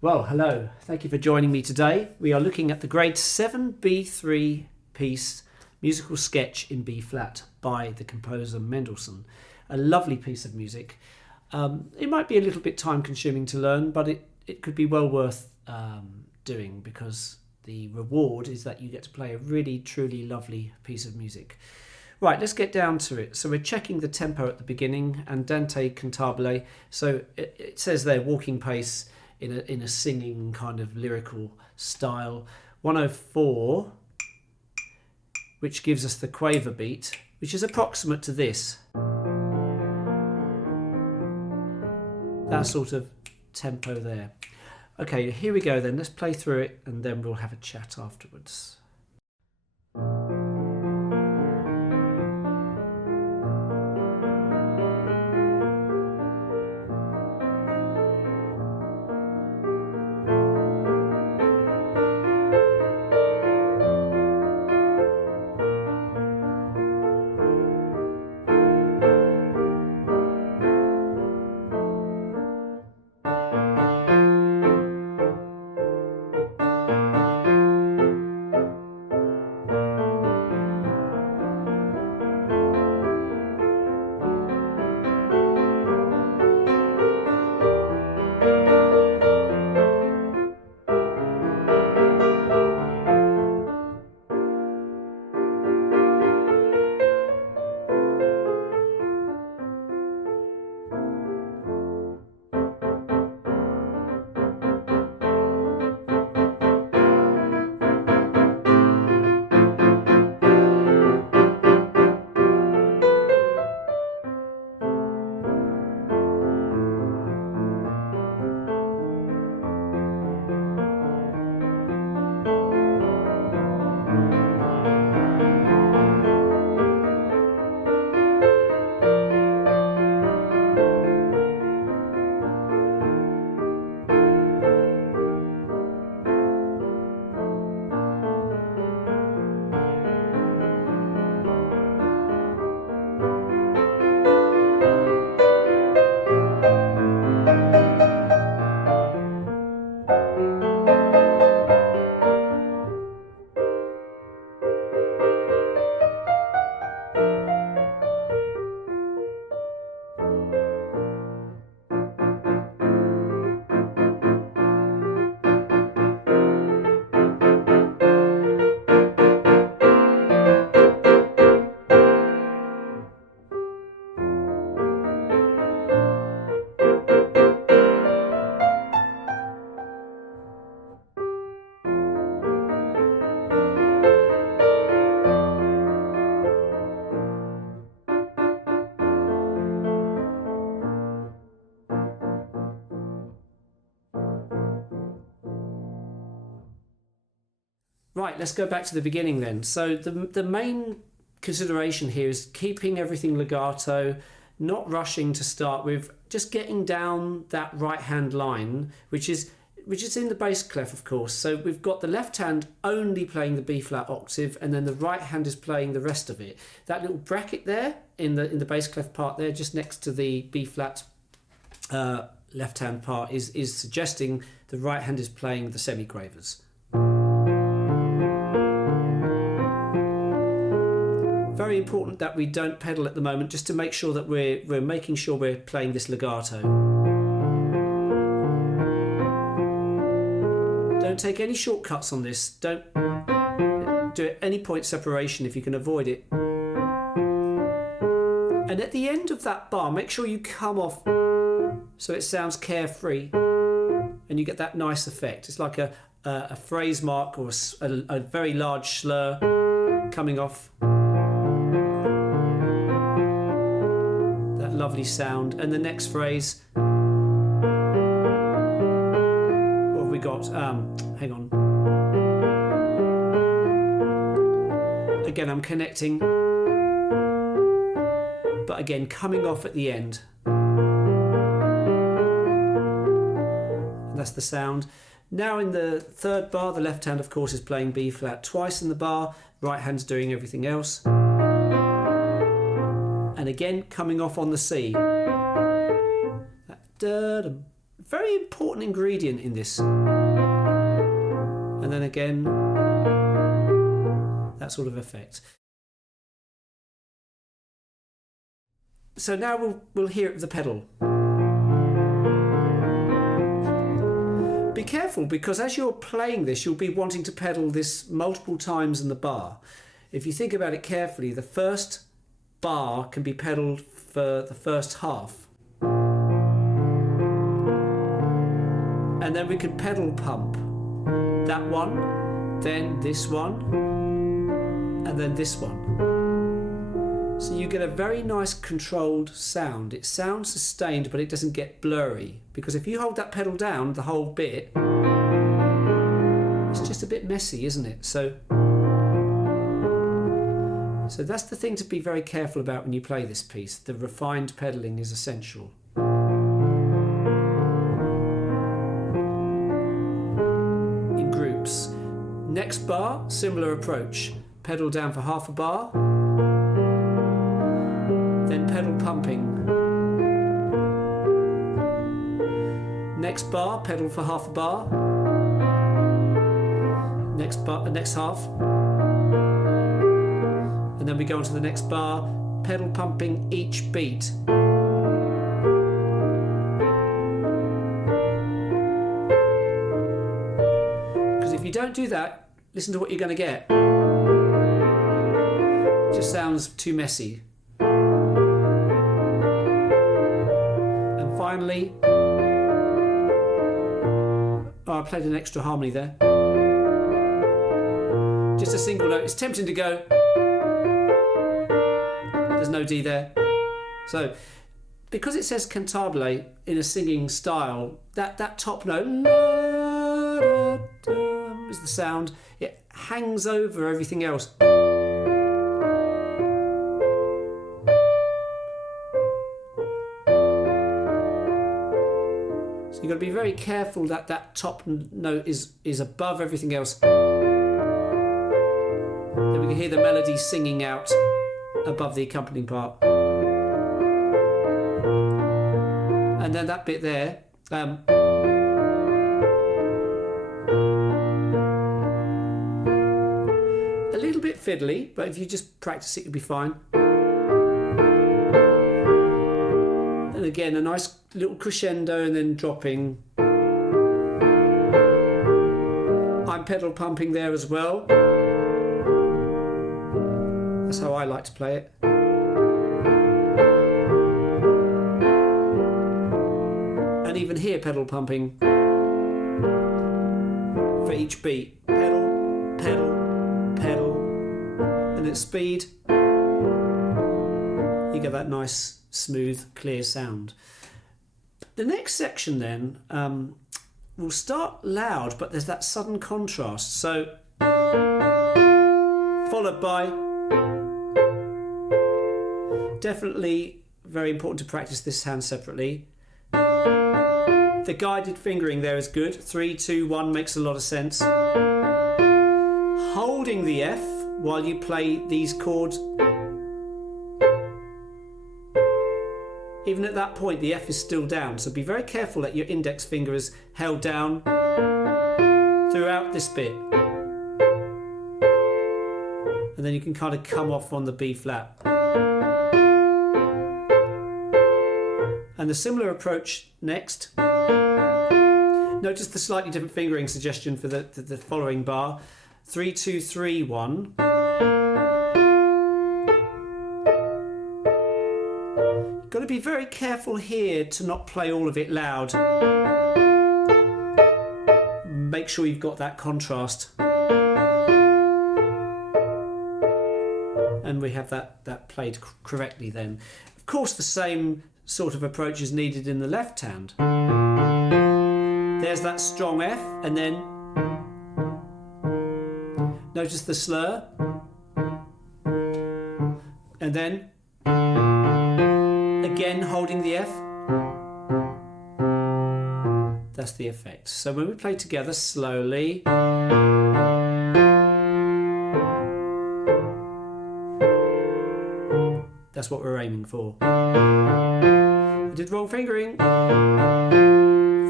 Well, hello. Thank you for joining me today. We are looking at the grade 7 B3 piece, Musical Sketch in B flat by the composer Mendelssohn. A lovely piece of music. It might be a little bit time consuming to learn, but it could be well worth doing, because the reward is that you get to play a really, truly lovely piece of music. Right, let's get down to it. So we're checking the tempo at the beginning, andante cantabile. So it says there, walking pace in a singing kind of lyrical style. 104, which gives us the quaver beat, which is approximate to this. That sort of tempo there. Okay, here we go then. Let's play through it and then we'll have a chat afterwards. Right, let's go back to the beginning then. So the main consideration here is keeping everything legato, not rushing to start with, just getting down that right hand line, which is in the bass clef, of course. So we've got the left hand only playing the B flat octave, and then the right hand is playing the rest of it. That little bracket there in the bass clef part there, just next to the B flat left hand part, is suggesting the right hand is playing the semigravers. Very important that we don't pedal at the moment, just to make sure that we're making sure we're playing this legato. Don't take any shortcuts on this. Don't do it any point separation if you can avoid it. And at the end of that bar, make sure you come off so it sounds carefree and you get that nice effect. It's like a phrase mark or a very large slur coming off. Lovely sound. And the next phrase, what have we got? Hang on. Again, I'm connecting, but again coming off at the end. And that's the sound. Now in the third bar, the left hand of course is playing B flat twice in the bar, right hand's doing everything else. And again coming off on the C. That very important ingredient in this. And then again, that sort of effect. So now we'll hear it with the pedal. Be careful, because as you're playing this, you'll be wanting to pedal this multiple times in the bar. If you think about it carefully, the first bar can be pedaled for the first half. And then we could pedal pump that one, then this one, and then this one. So you get a very nice controlled sound. It sounds sustained, but it doesn't get blurry. Because if you hold that pedal down, the whole bit, it's just a bit messy, isn't it? So that's the thing to be very careful about when you play this piece. The refined pedaling is essential. In groups. Next bar, similar approach. Pedal down for half a bar. Then pedal pumping. Next bar, pedal for half a bar. Next half. And then we go on to the next bar, pedal pumping each beat. Because if you don't do that, listen to what you're going to get. It just sounds too messy. Finally, I played an extra harmony there. Just a single note. It's tempting to go. There's no D there. So, because it says cantabile in a singing style, that top note is the sound. It hangs over everything else. You've got to be very careful that that top note is above everything else. Then we can hear the melody singing out above the accompanying part. And then that bit there, a little bit fiddly, but if you just practice it, you'll be fine. And again, a nice little crescendo and then dropping. I'm pedal pumping there as well. That's how I like to play it. And even here, pedal pumping for each beat. Pedal, pedal, pedal. And at speed, you get that nice, smooth, clear sound. The next section then will start loud, but there's that sudden contrast. So, followed by, definitely very important to practice this hand separately. The guided fingering there is good. 3, 2, 1 makes a lot of sense. Holding the F while you play these chords. Even at that point, the F is still down, so be very careful that your index finger is held down throughout this bit. And then you can kind of come off on the B flat. And a similar approach next. Notice the slightly different fingering suggestion for the following bar. 3, 2, 3, 1. Got to be very careful here to not play all of it loud. Make sure you've got that contrast. And we have that played correctly then. Of course, the same sort of approach is needed in the left hand. There's that strong F, and then notice the slur, and then again holding the F. That's the effect. So when we play together slowly, that's what we're aiming for. I did wrong fingering.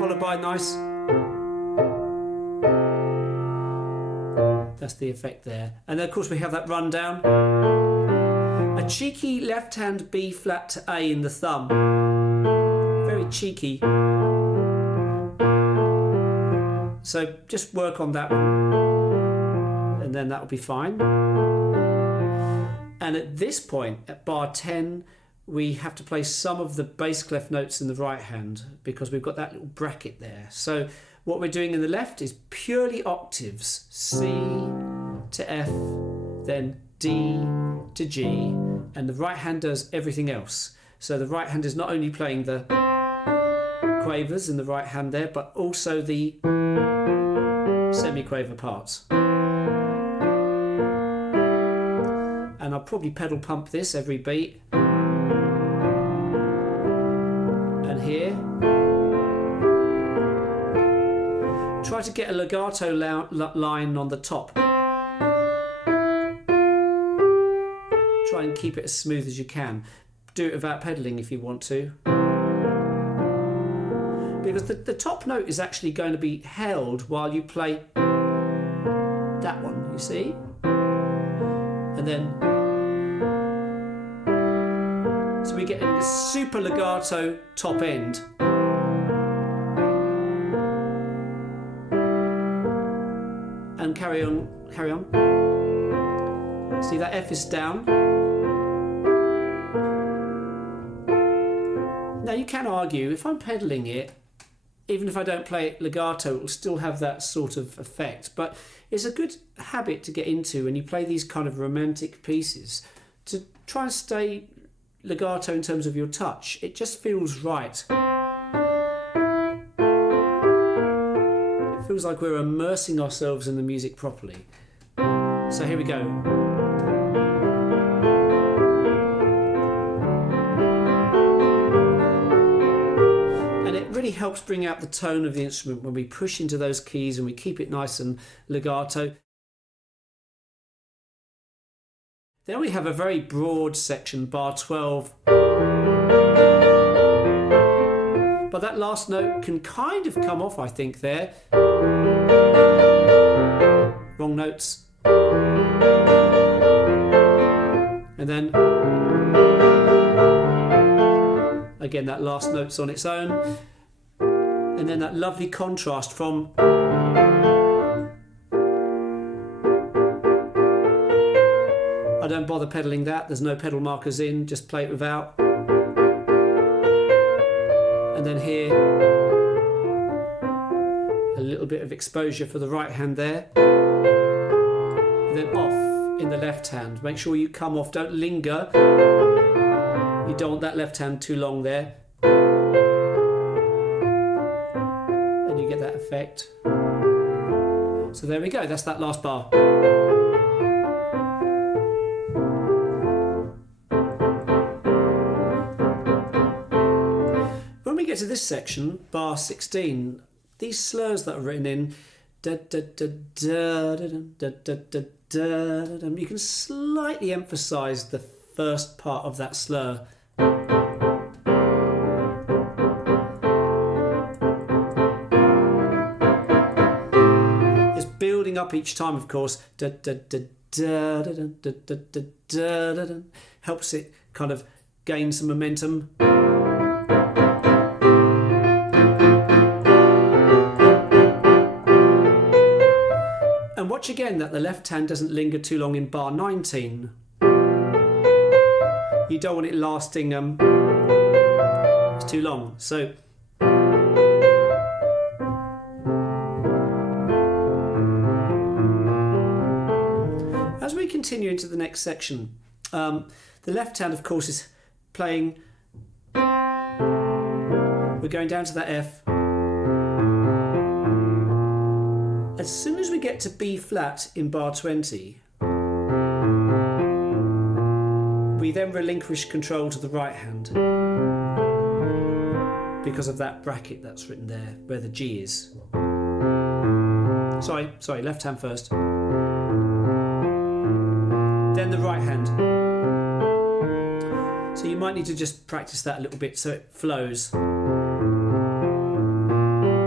followed by nice. That's the effect there. And then of course we have that rundown. A cheeky left hand B flat to A in the thumb. Very cheeky. So just work on that one. And then that'll be fine. And at this point, at bar 10, we have to play some of the bass clef notes in the right hand because we've got that little bracket there. So what we're doing in the left is purely octaves. C to F, then D to G, and the right hand does everything else. So the right hand is not only playing the quavers in the right hand there, but also the semi-quaver parts. And I'll probably pedal pump this every beat. And here. Try to get a legato line on the top. Try and keep it as smooth as you can. Do it without pedaling if you want to. Because the top note is actually going to be held while you play that one, you see? And then... so we get a super legato top end. And carry on, carry on. See, that F is down. Now you can argue, if I'm pedaling it, even if I don't play it legato, it will still have that sort of effect. But it's a good habit to get into when you play these kind of romantic pieces, to try and stay legato in terms of your touch. It just feels right. It feels like we're immersing ourselves in the music properly. So here we go. And it really helps bring out the tone of the instrument when we push into those keys and we keep it nice and legato. Then we have a very broad section, bar 12. But that last note can kind of come off, I think, there. Wrong notes. And then, again, that last note's on its own. And then that lovely contrast from... I don't bother pedaling that, there's no pedal markers in, just play it without. And then here, a little bit of exposure for the right hand there. And then off in the left hand. Make sure you come off, don't linger. You don't want that left hand too long there. And you get that effect. So there we go, that's that last bar. When we get to this section, bar 16, these slurs that are written in, da, da, da, da, da, da, da, da, da, da, you can slightly emphasise the first part of that slur. It's building up each time, of course. Da, da, da, da, da, da, da, da, da, da, da. Helps it kind of gain some momentum. And watch again that the left hand doesn't linger too long in bar 19. You don't want it lasting, it's too long. So as we continue into the next section, the left hand, of course, is playing. We're going down to that F. As soon as we get to B flat in bar 20, we then relinquish control to the right hand because of that bracket that's written there where the G is. Sorry, left hand first. Then the right hand. So you might need to just practice that a little bit so it flows.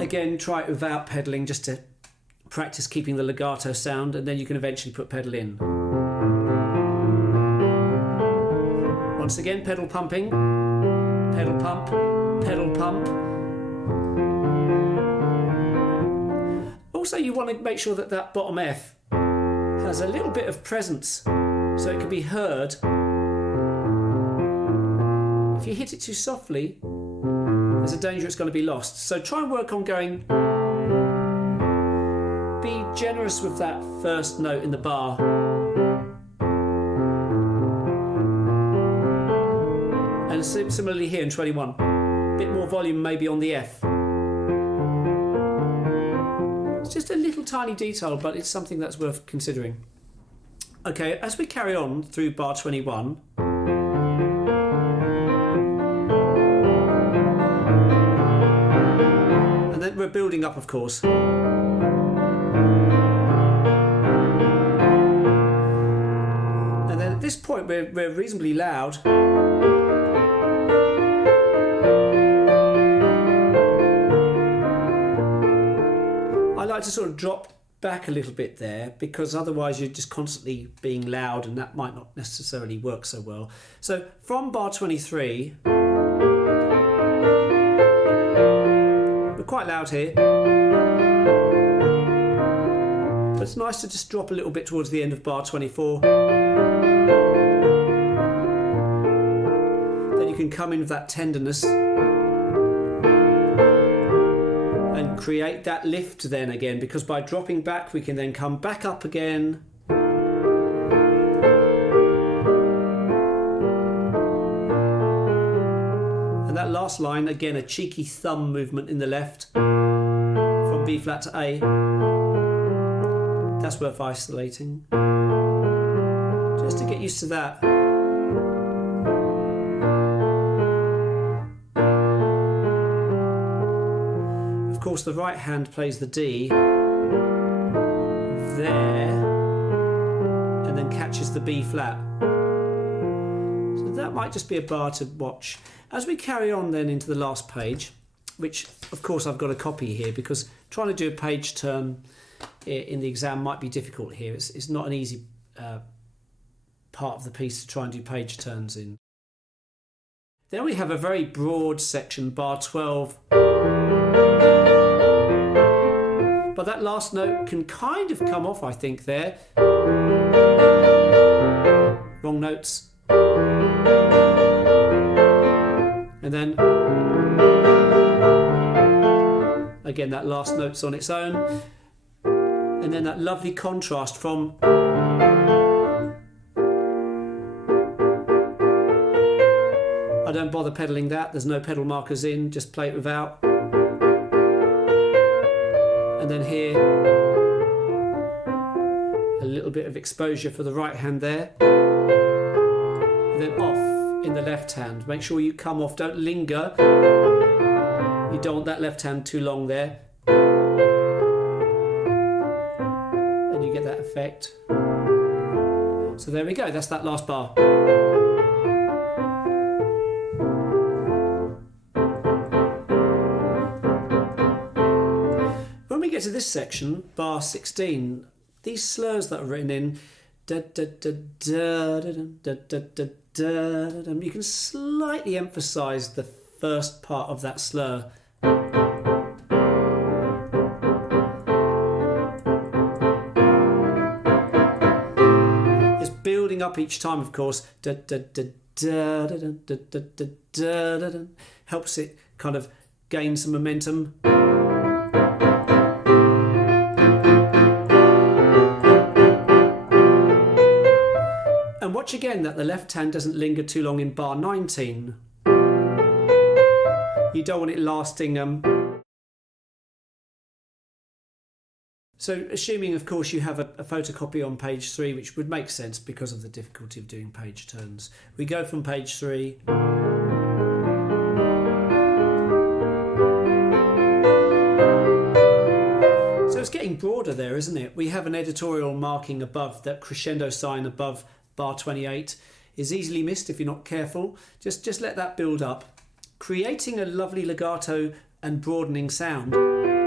Again, try it without pedalling just to practice keeping the legato sound, and then you can eventually put pedal in. Once again, pedal pumping, pedal pump, pedal pump. Also, you want to make sure that that bottom F has a little bit of presence so it can be heard. If you hit it too softly, there's a danger it's going to be lost. So try and work on going, be generous with that first note in the bar. And similarly here in 21, a bit more volume maybe on the F. It's just a little tiny detail, but it's something that's worth considering. Okay, as we carry on through bar 21, and then we're building up, of course. And then at this point, we're reasonably loud. I like to sort of drop back a little bit there, because otherwise you're just constantly being loud and that might not necessarily work so well. So from bar 23, we're quite loud here, but it's nice to just drop a little bit towards the end of bar 24. Then you can come in with that tenderness and create that lift then again, because by dropping back we can then come back up again. And that last line, again a cheeky thumb movement in the left from B flat to A. That's worth isolating, just to get used to that. Of course, the right hand plays the D there and then catches the B flat. So that might just be a bar to watch. As we carry on then into the last page, which of course I've got a copy here because trying to do a page turn in the exam might be difficult here. It's not an easy part of the piece to try and do page turns in. Then we have a very broad section, bar 12. But that last note can kind of come off, I think, there. Wrong notes. And then, again, that last note's on its own. And then that lovely contrast from I don't bother pedalling that, there's no pedal markers in, just play it without. And then here, a little bit of exposure for the right hand there. And then off in the left hand. Make sure you come off, don't linger. You don't want that left hand too long there. And you get that effect. So there we go, that's that last bar. To this section, bar 16, these slurs that are written in, you can slightly emphasize the first part of that slur. It's building up each time, of course. Helps it kind of gain some momentum. Watch again that the left hand doesn't linger too long in bar 19. You don't want it lasting. So assuming, of course, you have a photocopy on page 3, which would make sense because of the difficulty of doing page turns. We go from page 3. So it's getting broader there, isn't it? We have an editorial marking above, that crescendo sign above bar 28 is easily missed if you're not careful. Just let that build up, creating a lovely legato and broadening sound.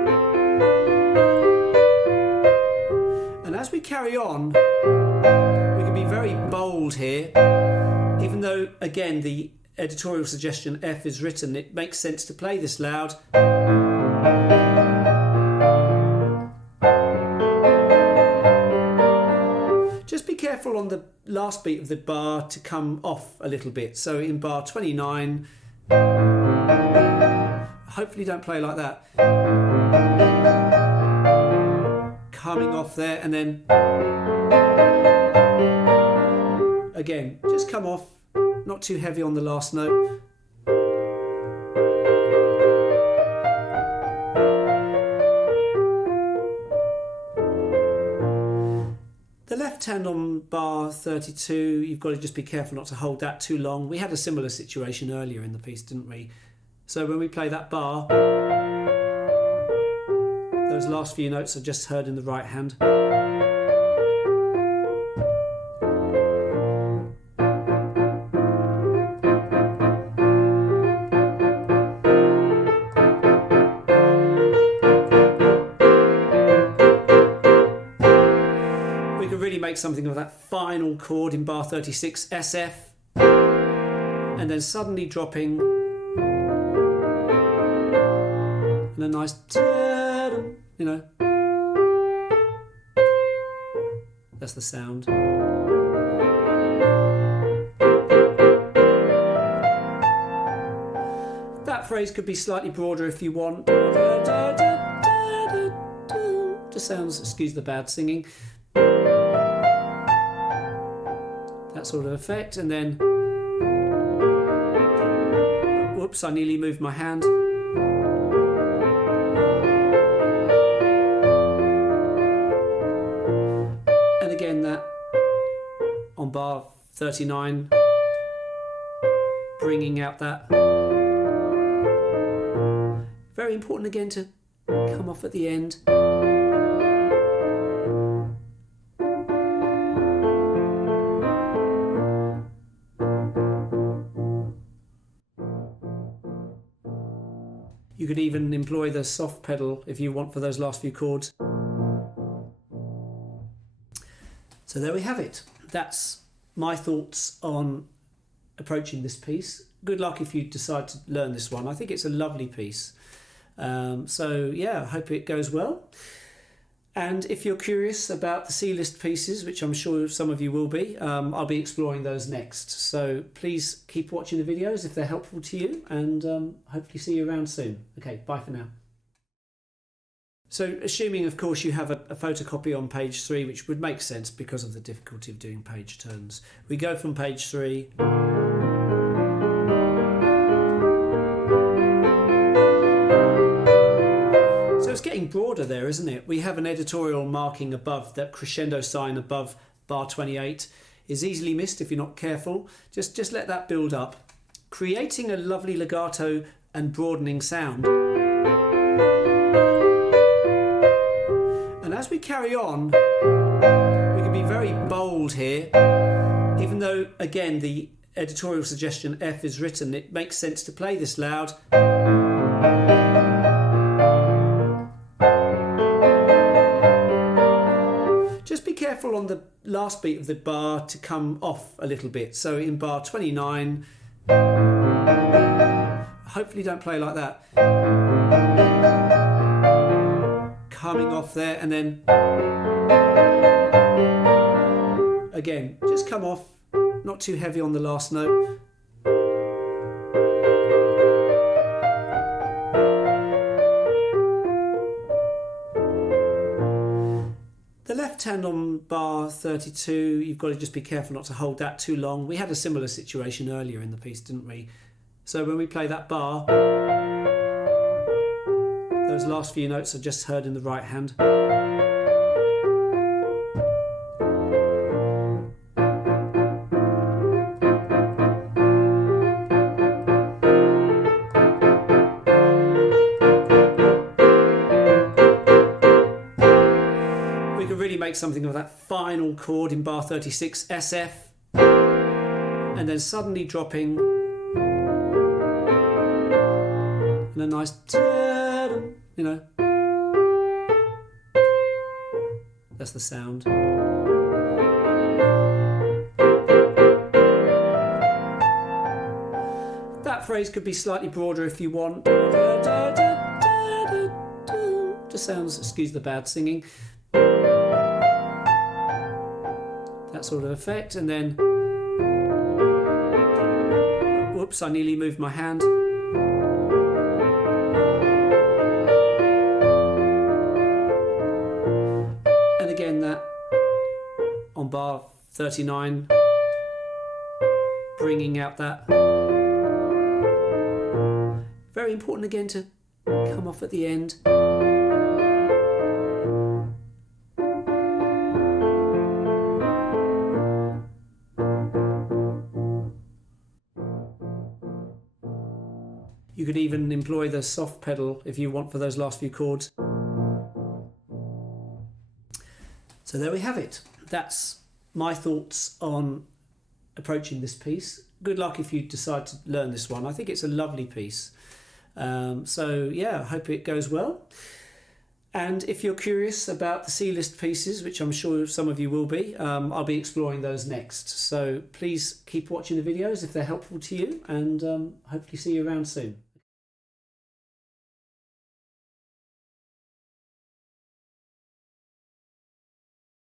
carry on, we can be very bold here, even though, again, the editorial suggestion F is written, it makes sense to play this loud. Just be careful on the last beat of the bar to come off a little bit. So in bar 29, hopefully don't play like that. Coming off there, and then again, just come off, not too heavy on the last note. The left hand on bar 32, you've got to just be careful not to hold that too long. We had a similar situation earlier in the piece, didn't we? So when we play that bar, those last few notes are just heard in the right hand. We could really make something of that final chord in bar 36, SF, and then suddenly dropping, and a nice, you know, that's the sound. That phrase could be slightly broader if you want. Just sounds, excuse the bad singing. That sort of effect, and then, whoops, I nearly moved my hand. And again, that on bar 39, bringing out that. Very important again to come off at the end. You could even employ the soft pedal if you want for those last few chords. So there we have it. That's my thoughts on approaching this piece. Good luck if you decide to learn this one. I think it's a lovely piece. So yeah, I hope it goes well. And if you're curious about the C-list pieces, which I'm sure some of you will be, I'll be exploring those next. So please keep watching the videos if they're helpful to you, and hopefully see you around soon. Okay, bye for now. So assuming, of course, you have a photocopy on page 3, which would make sense because of the difficulty of doing page turns. We go from page 3. It's getting broader there, isn't it? We have an editorial marking above, that crescendo sign above bar 28 is easily missed if you're not careful. Just let that build up, creating a lovely legato and broadening sound. And as we carry on, we can be very bold here, even though, again, the editorial suggestion F is written, it makes sense to play this loud. Just be careful on the last beat of the bar to come off a little bit. So in bar 29, hopefully don't play like that. Coming off there, and then again, just come off, not too heavy on the last note. The left hand on bar 32, you've got to just be careful not to hold that too long. We had a similar situation earlier in the piece, didn't we? So when we play that bar, those last few notes are just heard in the right hand. Make something of that final chord in bar 36, SF, and then suddenly dropping, and a nice, you know, That's the sound. That phrase could be slightly broader if you want. Just sounds, excuse the bad singing. That sort of effect, and then, whoops, I nearly moved my hand. And again, that on bar 39, bringing out that. Very important again to come off at the end. You could even employ the soft pedal if you want for those last few chords. So there we have it. That's my thoughts on approaching this piece. Good luck if you decide to learn this one. I think it's a lovely piece. So yeah, I hope it goes well. And if you're curious about the C list pieces, which I'm sure some of you will be, I'll be exploring those next. So please keep watching the videos if they're helpful to you, and hopefully see you around soon.